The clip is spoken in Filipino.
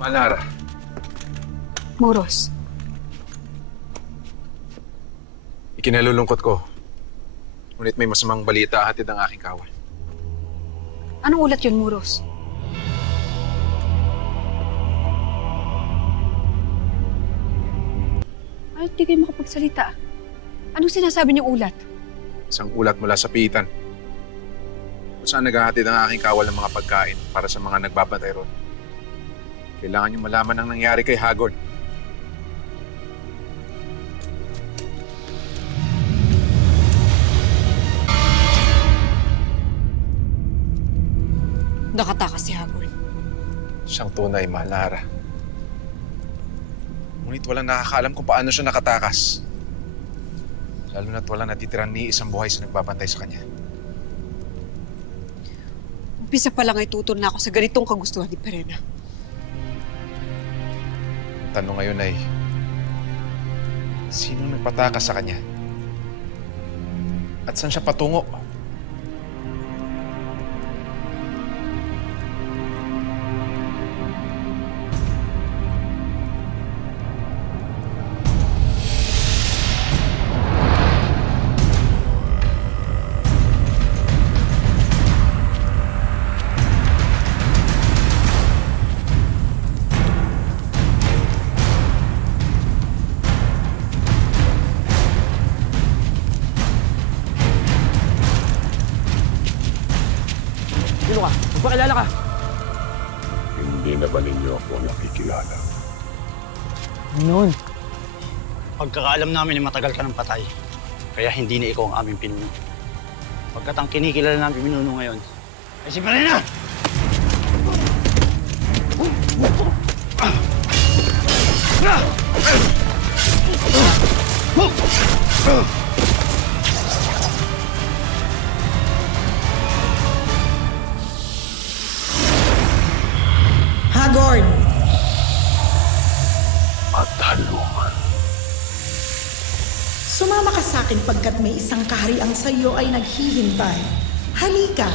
Malara. Muros. Ikinalulungkot ko. Ngunit may masamang balita hatid ang aking kawan. Anong ulat yun, Muros? Ay, di kayo makapagsalita. Anong sinasabi niyong ulat? Isang ulat mula sa piitan. Kung saan naghahatid ang aking kawal ng mga pagkain para sa mga nagbabantay ron. Kailangan niyo malaman ang nangyari kay Hagorn. Nakatakas si Hagorn. Siyang tunay, Malara. Ngunit walang nakakaalam kung paano siya nakatakas. Lalo na't walang natitirang ni isang buhay sa nagbabantay sa kanya. Umpisa pa lang ay tutol na ako sa ganitong kagustuhan ni Perena. Ang tanong ngayon ay, sino nagpatakas sa kanya? At saan siya patungo? Sino ka? Magpakilala ka. Hindi na ba ninyo ako nakikilala? Noon. Pagkakaalam namin ay matagal ka ng patay. Kaya hindi na ikaw ang aming pinuno. Pagkat ang kinikilala namin pinuno ngayon ay si Perena! Hagorn! Mataluman. Sumama ka sa akin pagkat may isang kahariang sa iyo ay naghihintay. Halika!